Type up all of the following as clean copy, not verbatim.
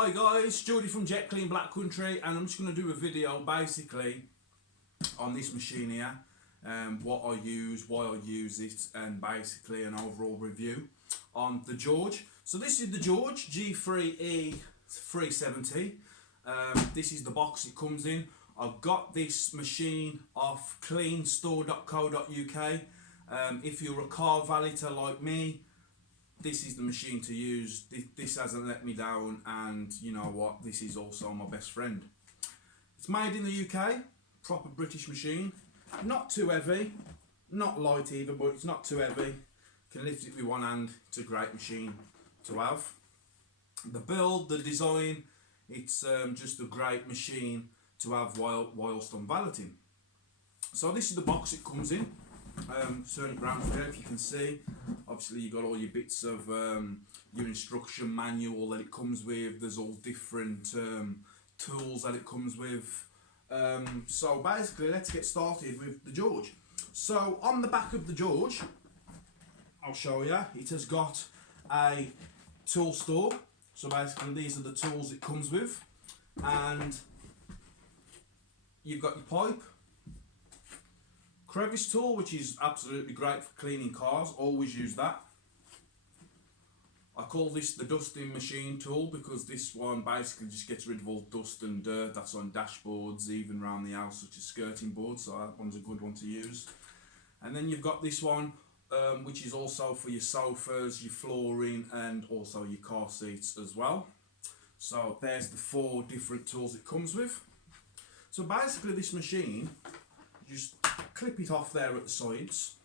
Hi guys, Jordy from Jet Clean Black Country, and I'm just going to do a video basically on this machine here, what I use, why I use it, and basically an overall review on the George. So this is the George G3E 370. This is the box it comes in. I've got this machine off cleanstore.co.uk. If you're a car valeter like me, this is the machine to use. This hasn't let me down, and you know what, this is also my best friend. It's made in the UK, proper British machine, not too heavy, not light either, but it's not too heavy. Can lift it with one hand. It's a great machine to have. The build, the design, it's just a great machine to have whilst I'm valeting. So this is the box it comes in. Turn it round for you, if you can see. Obviously you got all your bits of your instruction manual that it comes with. There's all different tools that it comes with. So basically let's get started with the George. So on the back of the George, I'll show you, it has got a tool store. So basically these are the tools it comes with, and you've got your pipe, crevice tool, which is absolutely great for cleaning cars, always use that. I call this the dusting machine tool because this one basically just gets rid of all dust and dirt that's on dashboards, even around the house, such as skirting boards, so that one's a good one to use. And then you've got this one, which is also for your sofas, your flooring, and also your car seats as well. So there's the 4 different tools it comes with. So basically this machine, just clip it off there at the sides.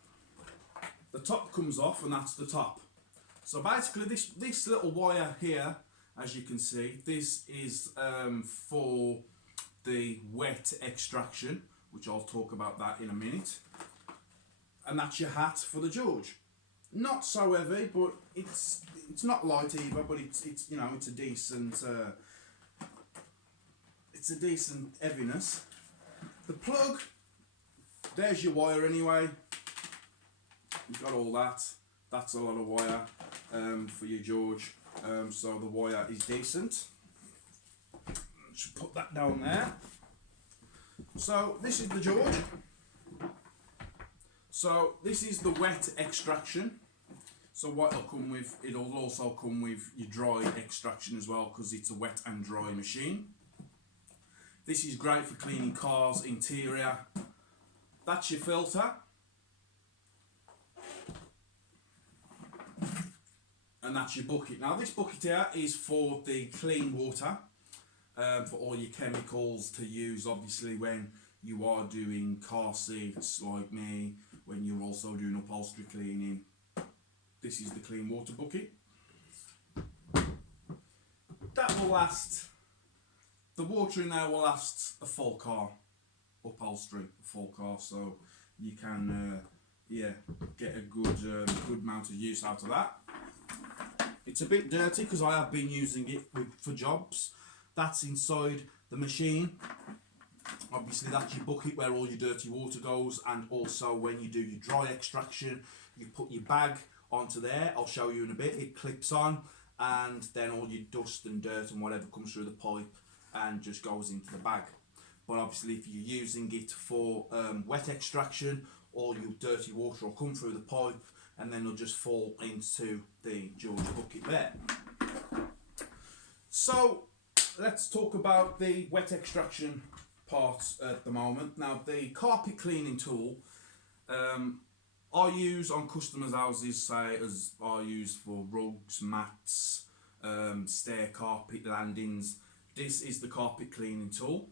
The top comes off, and that's the top. So basically this little wire here, as you can see, this is for the wet extraction, which I'll talk about that in a minute. And that's your hat for the George. Not so heavy, but it's not light either, but it's you know, it's a decent heaviness. The plug, there's your wire anyway. You've got all that. That's a lot of wire for your George. So the wire is decent. Just put that down there. So this is the George. So this is the wet extraction. So what it'll come with, it'll also come with your dry extraction as well, because it's a wet and dry machine. This is great for cleaning cars, interior. That's your filter. And that's your bucket. Now this bucket here is for the clean water, for all your chemicals to use obviously when you are doing car seats like me, when you're also doing upholstery cleaning. This is the clean water bucket. That will last, the water in there will last a full car, upholstery, a full car, so you can yeah, get a good amount of use out of that. It's a bit dirty because I have been using it for jobs. That's inside the machine. Obviously that's your bucket where all your dirty water goes, and also when you do your dry extraction, you put your bag onto there. I'll show you in a bit. It clips on, and then all your dust and dirt and whatever comes through the pipe and just goes into the bag. But obviously if you're using it for wet extraction, all your dirty water will come through the pipe, and then it'll just fall into the George bucket there. So let's talk about the wet extraction part at the moment. Now the carpet cleaning tool I use on customers' houses, say as I use for rugs, mats, stair carpet, landings. This is the carpet cleaning tool.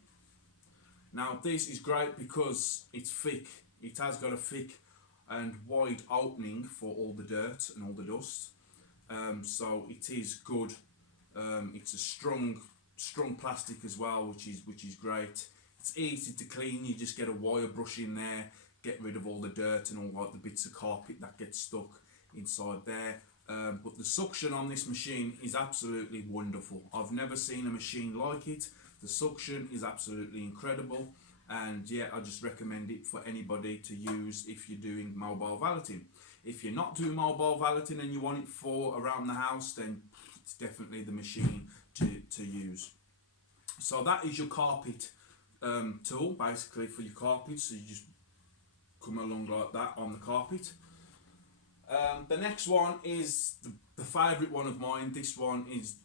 Now this is great because it's thick. It has got a thick and wide opening for all the dirt and all the dust. So it is good. It's a strong plastic as well, which is great. It's easy to clean. You just get a wire brush in there, get rid of all the dirt and all like the bits of carpet that get stuck inside there. But the suction on this machine is absolutely wonderful. I've never seen a machine like it. The suction is absolutely incredible. And yeah, I just recommend it for anybody to use if you're doing mobile valeting. If you're not doing mobile valeting and you want it for around the house, then it's definitely the machine to use. So that is your carpet tool, basically, for your carpet. So you just come along like that on the carpet. The next one is the favourite one of mine. This one is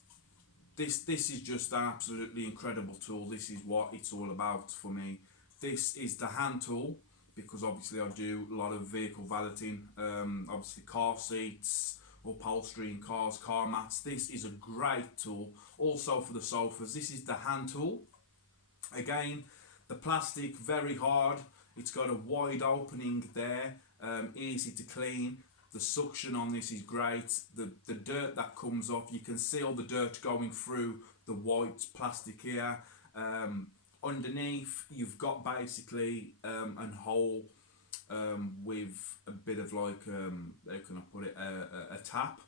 this is just an absolutely incredible tool. This is what it's all about for me. This is the hand tool, because obviously I do a lot of vehicle valeting, obviously car seats, upholstery in cars, car mats. This is a great tool. Also for the sofas, this is the hand tool. Again, the plastic, very hard. It's got a wide opening there, easy to clean. The suction on this is great. The dirt that comes off, you can see all the dirt going through the white plastic here. Underneath, you've got basically a hole with a bit of like, how can I put it, a tap.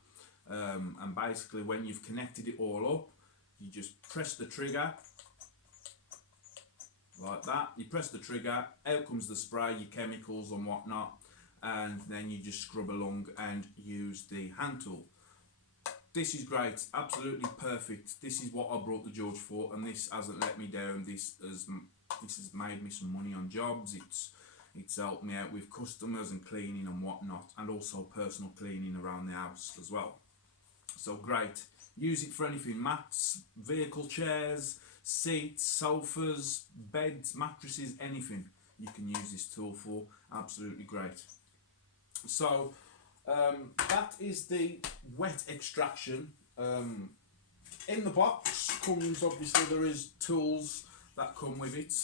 And basically when you've connected it all up, you just press the trigger like that. You press the trigger, out comes the spray, your chemicals and whatnot, and then you just scrub along and use the hand tool. This is great, absolutely perfect. This is what I brought the George for, and this hasn't let me down. This has made me some money on jobs. It's helped me out with customers and cleaning and whatnot, and also personal cleaning around the house as well. So great. Use it for anything: mats, vehicle chairs, seats, sofas, beds, mattresses, anything you can use this tool for. Absolutely great. So that is the wet extraction. In the box comes, obviously there is tools that come with it.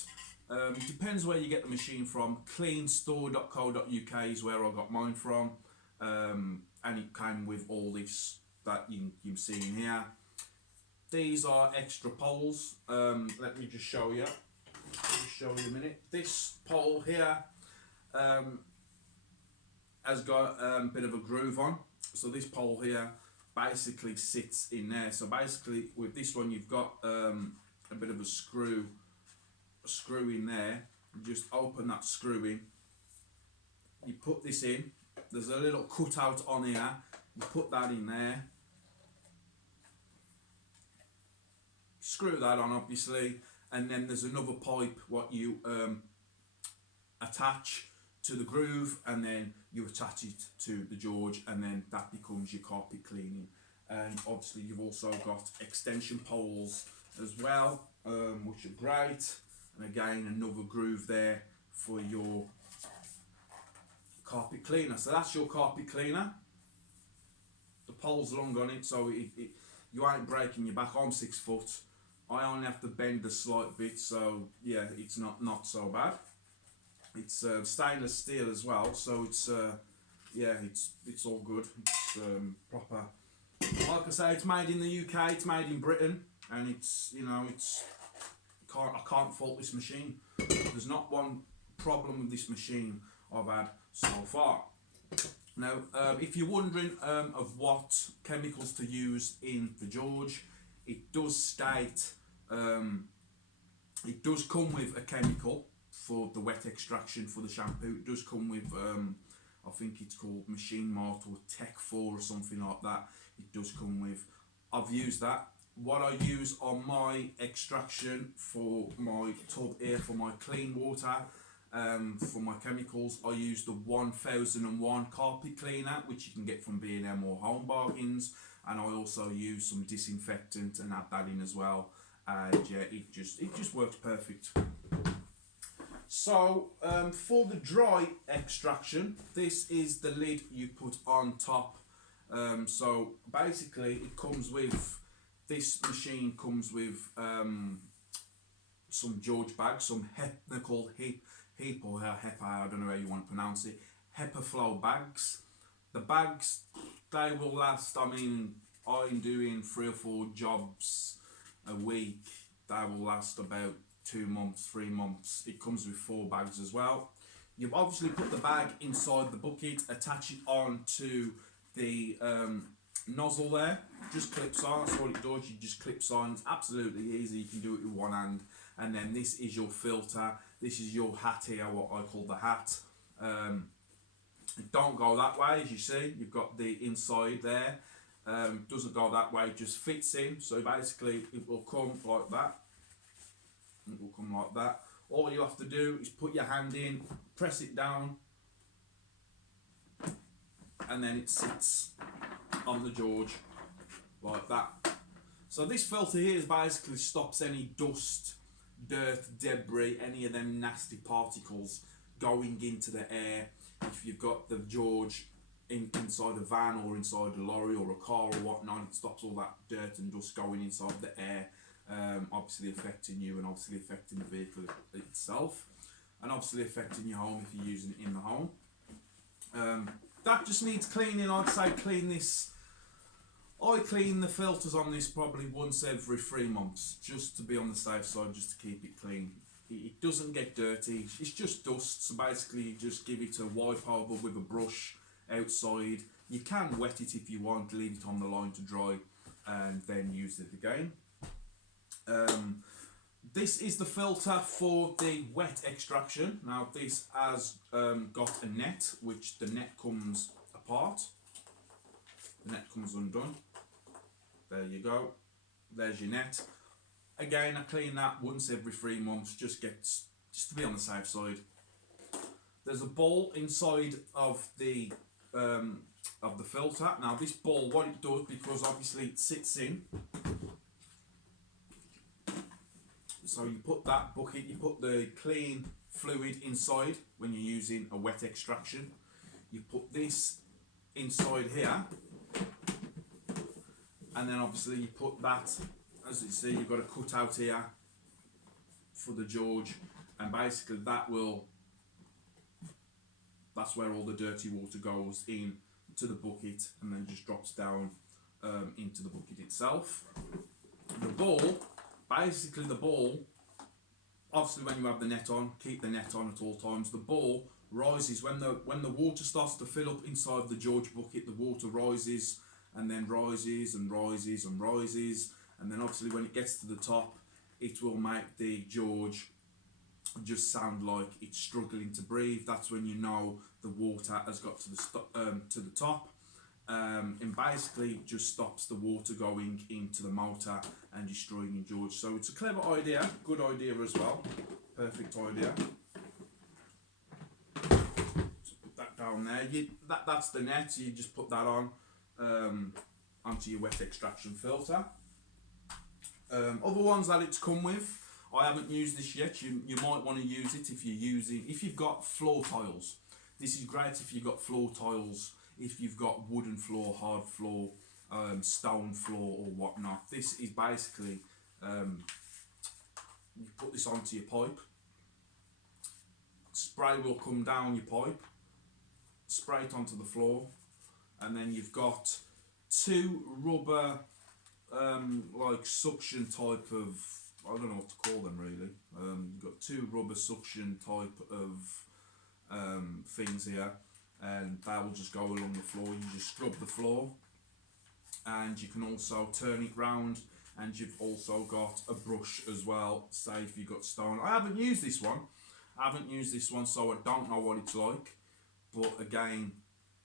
It depends where you get the machine from. Cleanstore.co.uk is where I got mine from, and it came with all this that you see in here. These are extra poles. Let me just show you. A minute. This pole here has got a bit of a groove on. So this pole here basically sits in there. So basically with this one, you've got a bit of a screw in there. You just open that screw in. You put this in. There's a little cutout on here. You put that in there. Screw that on, obviously, and then there's another pipe what you attach to the groove, and then you attach it to the George, and then that becomes your carpet cleaning. And obviously you've also got extension poles as well, which are great, and again another groove there for your carpet cleaner. So that's your carpet cleaner. The pole's long on it, so you ain't breaking your back. I'm 6 foot. I only have to bend a slight bit, so yeah, it's not so bad. It's stainless steel as well, so it's yeah, it's all good. It's proper. Like I say, it's made in the UK. It's made in Britain, and it's, you know, I can't fault this machine. There's not one problem with this machine I've had so far. Now, if you're wondering of what chemicals to use in the George, it does state, it does come with a chemical for the wet extraction for the shampoo. It does come with, I think it's called Machine Mart or Tech 4 or something like that. It does come with. I've used that. What I use on my extraction for my tub here, for my clean water, for my chemicals, I use the 1001 carpet cleaner, which you can get from B&M or Home Bargains, and I also use some disinfectant and add that in as well, and yeah, it just works perfect. So for the dry extraction, this is the lid you put on top. So basically it comes with, this machine comes with some George bags, some they're called HEPA or HEPA, I don't know how you want to pronounce it, HEPA flow bags. The bags, they will last, I mean, I'm doing 3 or 4 jobs a week. They will last about 2 months, 3 months. It comes with 4 bags as well. You've obviously put the bag inside the bucket, attach it on to the nozzle there, just clips on. That's all it does, you just clips on. It's absolutely easy, you can do it with one hand. And then this is your filter, this is your hat here, what I call the hat. Don't go that way, as you see, you've got the inside there. Doesn't go that way, just fits in. So basically it will come like that. It will come like that. All you have to do is put your hand in, press it down, and then it sits on the George like that. So this filter here is basically stops any dust, dirt, debris, any of them nasty particles going into the air. If you've got the George inside a van or inside a lorry or a car or whatnot, it stops all that dirt and dust going inside the air, obviously affecting you and obviously affecting the vehicle itself, and obviously affecting your home if you're using it in the home. That just needs cleaning. I'd say clean this. I clean the filters on this probably once every 3 months, just to be on the safe side, just to keep it clean. It doesn't get dirty, it's just dust, so basically you just give it a wipe over with a brush outside. You can wet it if you want, leave it on the line to dry and then use it again. This is the filter for the wet extraction. Now this has got a net, which the net comes apart. The net comes undone. There you go. There's your net. Again, I clean that once every 3 months, just to be on the safe side. There's a ball inside of the filter. Now this ball, what it does, because obviously it sits in. So you put that bucket, you put the clean fluid inside when you're using a wet extraction. You put this inside here, and then obviously you put that, as you see, you've got a cut out here for the George, and basically that's where all the dirty water goes in to the bucket and then just drops down into the bucket itself. The ball, basically the ball, obviously when you have the net on, keep the net on at all times. The ball rises when the water starts to fill up inside the George bucket. The water rises and then rises and rises and rises, and then obviously when it gets to the top, it will make the George just sound like it's struggling to breathe. That's when you know the water has got to the top, and basically just stops the water going into the motor and destroying your George. So it's a clever idea, good idea as well, perfect idea. So put that down there. That's the net. You just put that on onto your wet extraction filter. Other ones that it's come with, I haven't used this yet. You might want to use it if you've got floor tiles. This is great if you've got floor tiles, if you've got wooden floor, hard floor, stone floor or whatnot. This is basically, you put this onto your pipe, spray will come down your pipe, spray it onto the floor, and then you've got two rubber like suction type of, I don't know what to call them really. You've got two rubber suction type of things here, and they will just go along the floor. You just scrub the floor, and you can also turn it round, and you've also got a brush as well, say if you've got stone. I haven't used this one, so I don't know what it's like, but again,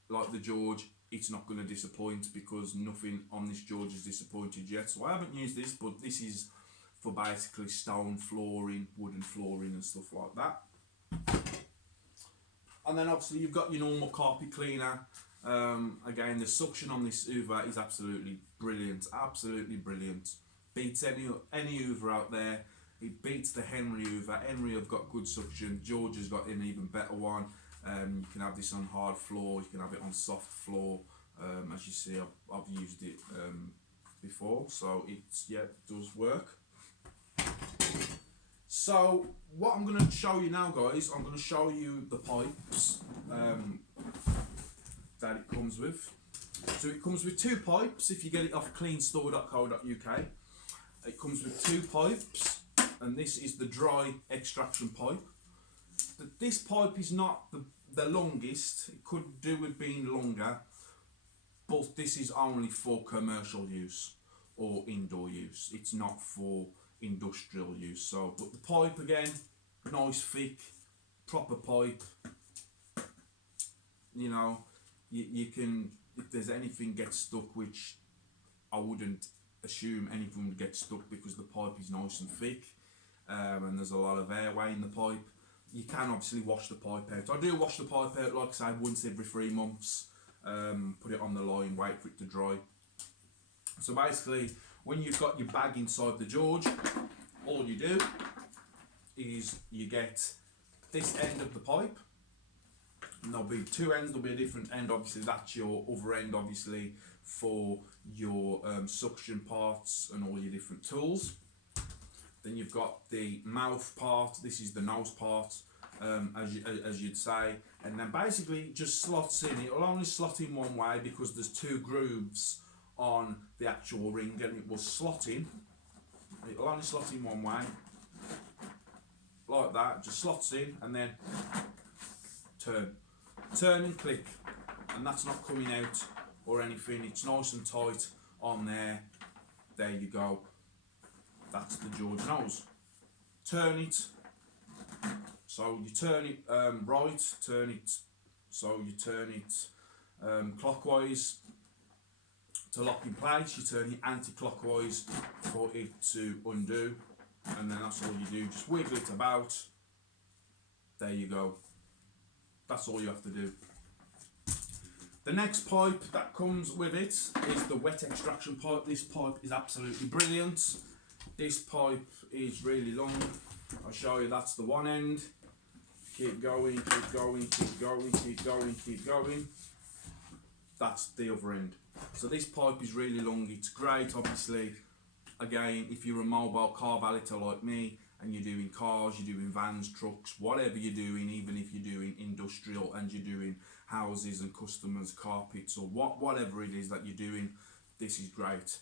like the George, it's not going to disappoint, because nothing on this George has disappointed yet. So I haven't used this, but this is for basically stone flooring, wooden flooring and stuff like that. And then obviously you've got your normal carpet cleaner. Again, the suction on this Hoover is absolutely brilliant, beats any Hoover out there. It beats the Henry Hoover. Henry have got good suction, George has got an even better one. You can have this on hard floor, you can have it on soft floor. As you see, I've used it before, so it does work. So what I'm going to show you now, guys, I'm going to show you the pipes that it comes with. So it comes with two pipes if you get it off cleanstore.co.uk. It comes with two pipes, and this is the dry extraction pipe. This pipe is not the longest, it could do with being longer, but this is only for commercial use or indoor use. It's not for industrial use. So, but the pipe again, nice thick, proper pipe. You know, you can, if there's anything gets stuck, which I wouldn't assume anything would get stuck because the pipe is nice and thick, and there's a lot of airway in the pipe. You can obviously wash the pipe out. I do wash the pipe out, like I say, once every 3 months. Put it on the line, wait for it to dry. So basically, when you've got your bag inside the George, all you do is you get this end of the pipe, and there'll be 2 ends. There'll be a different end, obviously that's your other end, obviously for your suction parts and all your different tools. Then you've got the mouth part, this is the nose part, as you'd say, and then basically it just slots in. It'll only slot in one way because there's 2 grooves on the actual ring, and it will slot in. It'll only slot in one way, like that, just slots in, and then turn and click, and that's not coming out or anything. It's nice and tight on there. There you go. That's the George nose. Turn it. So you turn it right. Turn it. So you turn it clockwise to lock in place. You turn it anti-clockwise for it to undo, and then that's all you do. Just wiggle it about. There you go. That's all you have to do. The next pipe that comes with it is the wet extraction pipe. This pipe is absolutely brilliant. This pipe is really long. I'll show you, that's the one end. Keep going, keep going, keep going, keep going, keep going. That's the other end. So this pipe is really long. It's great, obviously, again, if you're a mobile car valeter like me, and you're doing cars, you're doing vans, trucks, whatever you're doing, even if you're doing industrial and you're doing houses and customers, carpets, or whatever it is that you're doing, this is great.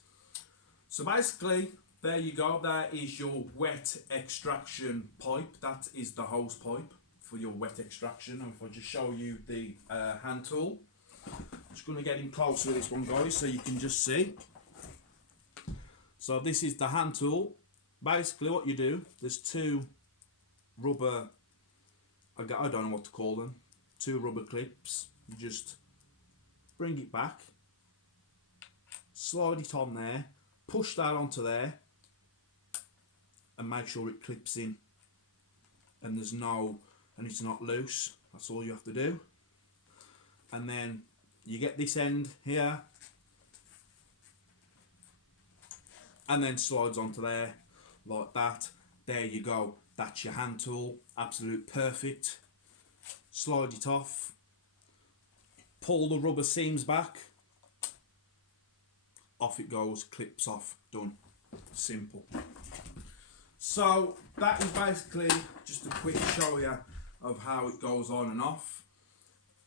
So basically, there you go. That is your wet extraction pipe. That is the hose pipe for your wet extraction. And if I just show you the hand tool, I'm just going to get in close with this one, guys, so you can just see. So this is the hand tool. Basically what you do, there's 2 rubber, I don't know what to call them, 2 rubber clips. You just bring it back, slide it on there, push that onto there, and make sure it clips in, and it's not loose. That's all you have to do. And then you get this end here, and then slides onto there like that. There you go. That's your hand tool. Absolute perfect. Slide it off. Pull the rubber seams back. Off it goes. Clips off. Done. Simple. So that is basically just a quick show you of how it goes on and off.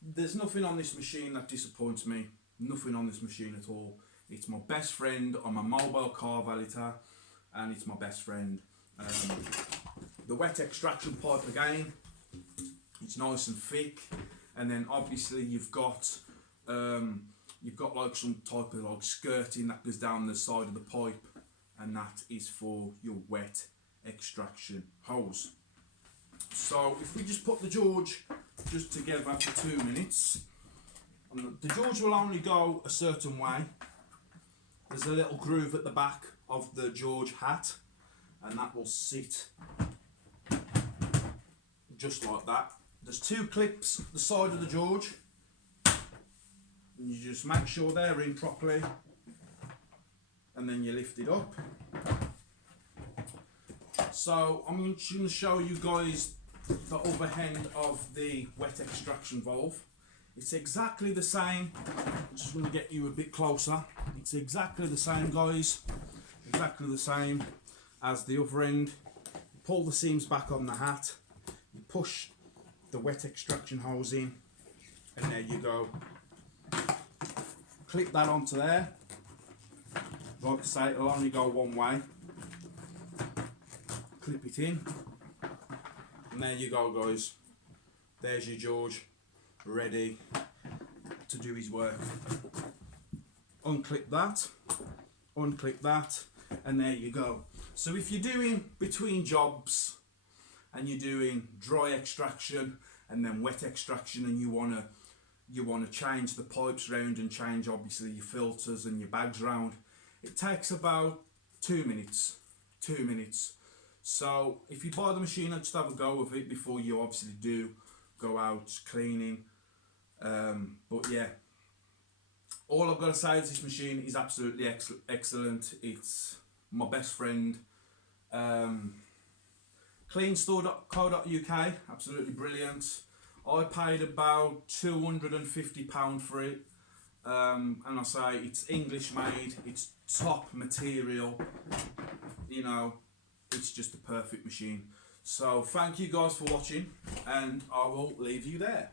There's nothing on this machine that disappoints me. Nothing on this machine at all. It's my best friend. I'm a mobile car valeter, and it's my best friend. The wet extraction pipe again, it's nice and thick, and then obviously you've got like some type of like skirting that goes down the side of the pipe, and that is for your wet extraction hose. So if we just put the George just together for 2 minutes, and the George will only go a certain way. There's a little groove at the back of the George hat, and that will sit just like that. There's 2 clips at the side of the George, and you just make sure they're in properly, and then you lift it up. So I'm just going to show you guys the other end of the wet extraction valve. It's exactly the same. I'm just going to get you a bit closer. It's exactly the same, guys. Exactly the same as the other end. Pull the seams back on the hat. You push the wet extraction hose in, and there you go. Clip that onto there. Like I say, it'll only go one way. Clip it in, and there you go, guys. There's your George, ready to do his work. Unclip that, and there you go. So if you're doing between jobs and you're doing dry extraction and then wet extraction, and you wanna change the pipes round and change obviously your filters and your bags round, It takes about 2 minutes. 2 minutes. So if you buy the machine, just have a go with it before you obviously do go out cleaning. But yeah, all I've got to say is this machine is absolutely excellent. It's my best friend. Cleanstore.co.uk, absolutely brilliant. I paid about £250 for it. And I say it's English made, it's top material, you know, it's just a perfect machine. So thank you guys for watching, and I will leave you there.